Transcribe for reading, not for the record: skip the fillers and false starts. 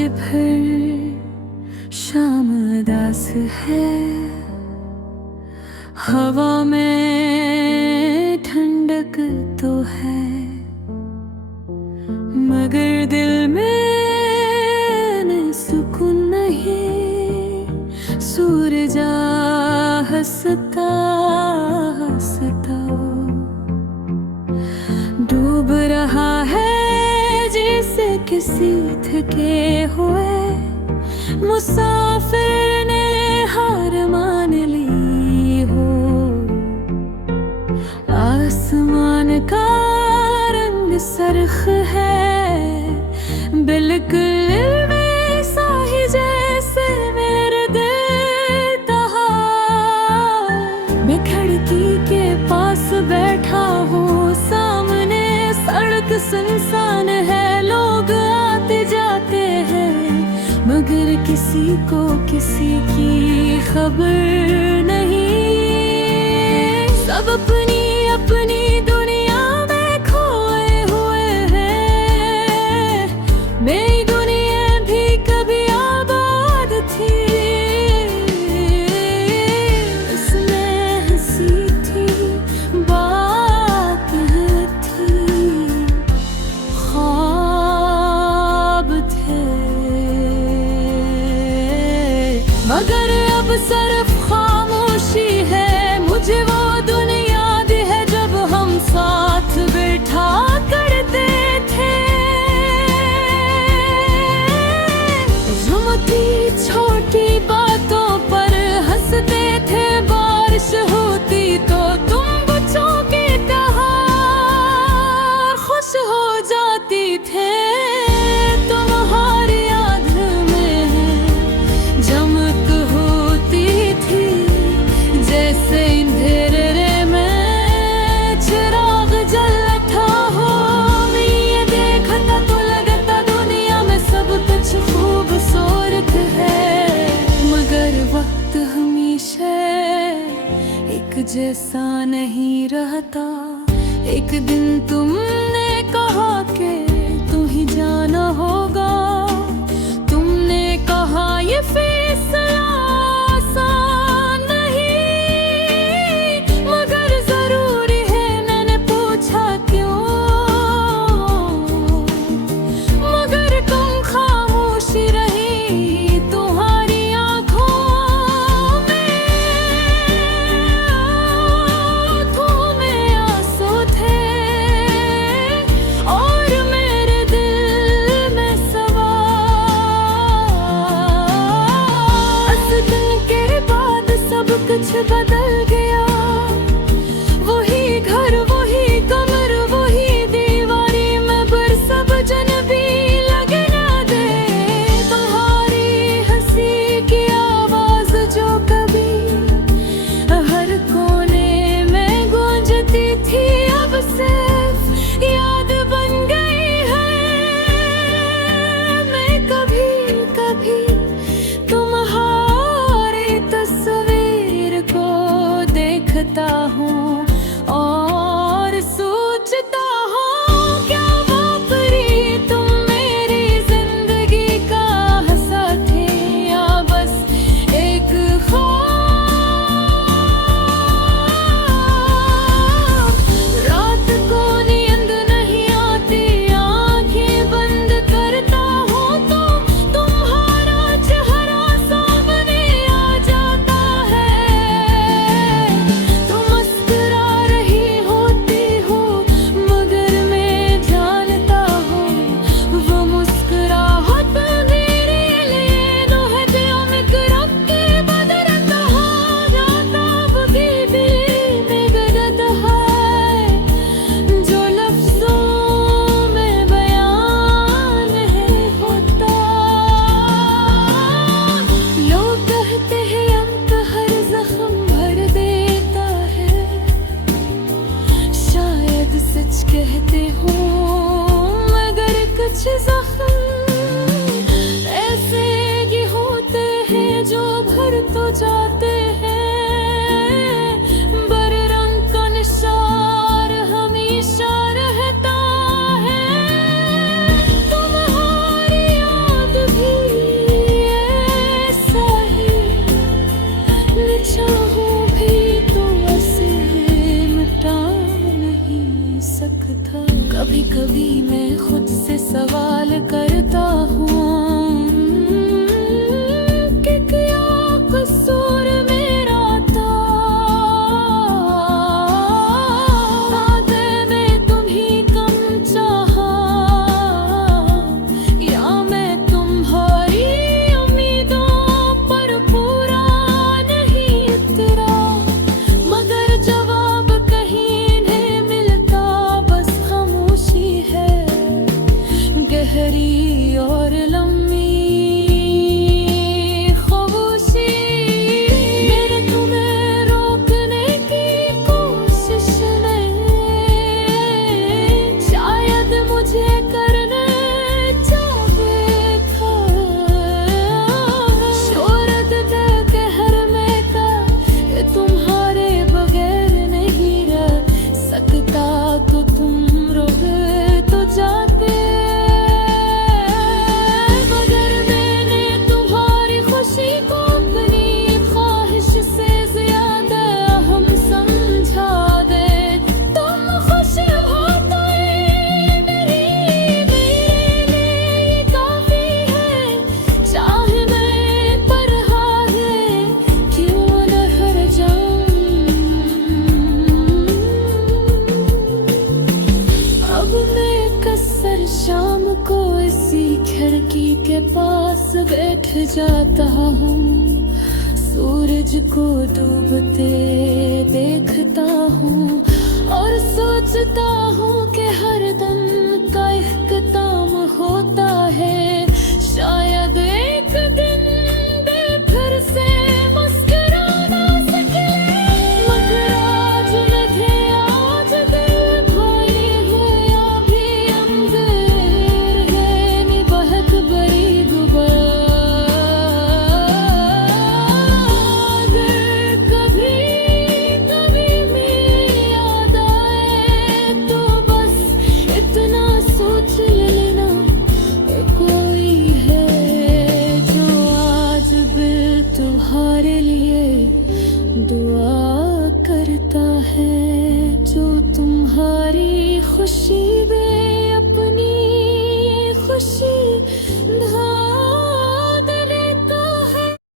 फिर शाम उदास है, हवा में ठंडक तो है, मगर दिल में सुकून नहीं। सूरज हंसता हंसता डूब रहा है जैसे किसी थके हुए मुसाफिर ने हार मान ली हो। आसमान का रंग सरख है, बिल्कुल वैसा ही जैसे मेरे दिल का हाल। मैं खिड़की के पास बैठा हूँ, सामने सड़क सुनसान है, लोग आते जाते हैं, मगर किसी को किसी की खबर नहीं। सब अपनी अपनी दुनिया में खोए हुए हैं, मेरी दुनिया भी कभी आबाद थी। इसमें हंसी थी, बात थी, ख्वाब थे, मगर अब सिर्फ खामोशी है। मुझे वो दुनिया याद है जब हम साथ बैठा करते थे, झुमती छोटी बातों पर हंसते थे, बारिश होती तो तुम बच्चों के त्योहार खुश हो जाती थे। तुम्हारी याद में चमक होती थी, जैसे अंधेरे में चिराग जलता हो। मैं ये देखता तो लगता दुनिया में सब कुछ खूबसूरत है, मगर वक्त हमेशा एक जैसा नहीं रहता। एक दिन तुमने कहा कि तुम ही जाना होगा, तुमने कहा ये फैसला आसान नहीं, मगर जरूरी है। मैंने पूछा क्यों, मगर तुम खामोशी रही, तुम्हारी आंखों में आंसू थे, और मेरे दिल में सवाल। उस दिन के बाद सब कुछ बदल गया, वही घर वही कमर वही दीवारी में, पर सब जन भी लगे ना दे। तुम्हारी हंसी की आवाज जो कभी हर कोने में गूंजती थी, अब सिर्फ याद बन गई है। मैं कभी कभी तुम्हारी तस्वीर को देखता हूँ और सोचता हूँ, क्या वापरी तुम मेरी जिंदगी का हिस्सा थे, या बस एक ख्वाब। रात को नींद नहीं आती, आंखें बंद करता हूँ तो तुम्हारा चेहरा सामने आ जाता है। तुम मुस्कुरा रही होती हो, मगर मैं जानता हूँ वो मुस्कुराहट मेरे लिए नोहदियों में रख के बदलता जाता। वो भी बेगरत है जो लफ्जों में बयान है होता। लोग कहते हैं अंत हर जख्म भर देता है, शायद सच कहते हो, मगर कुछ जख्म ऐसे ही होते हैं जो भर तो जाते हैं। बड़े रंग का निशान हमेशा रहता है, तुम्हारी याद भी जाता हूँ, सूरज को डूबते देखता हूँ और सोचता हूँ कि हर दिन का इख्तिताम होता है। शायद एक दिन दिल फिर से मुस्कुराना सीखे, मगर आज नहीं, आज दिल भाई है अभी अंधेर है नी बहुत बड़ी गुबर। अगर कभी कभी मेरी याद आए तो बस इतना सोच लेना, कोई है जो आज बिल तुम्हारे लिए दुआ करता है, जो तुम्हारी खुशी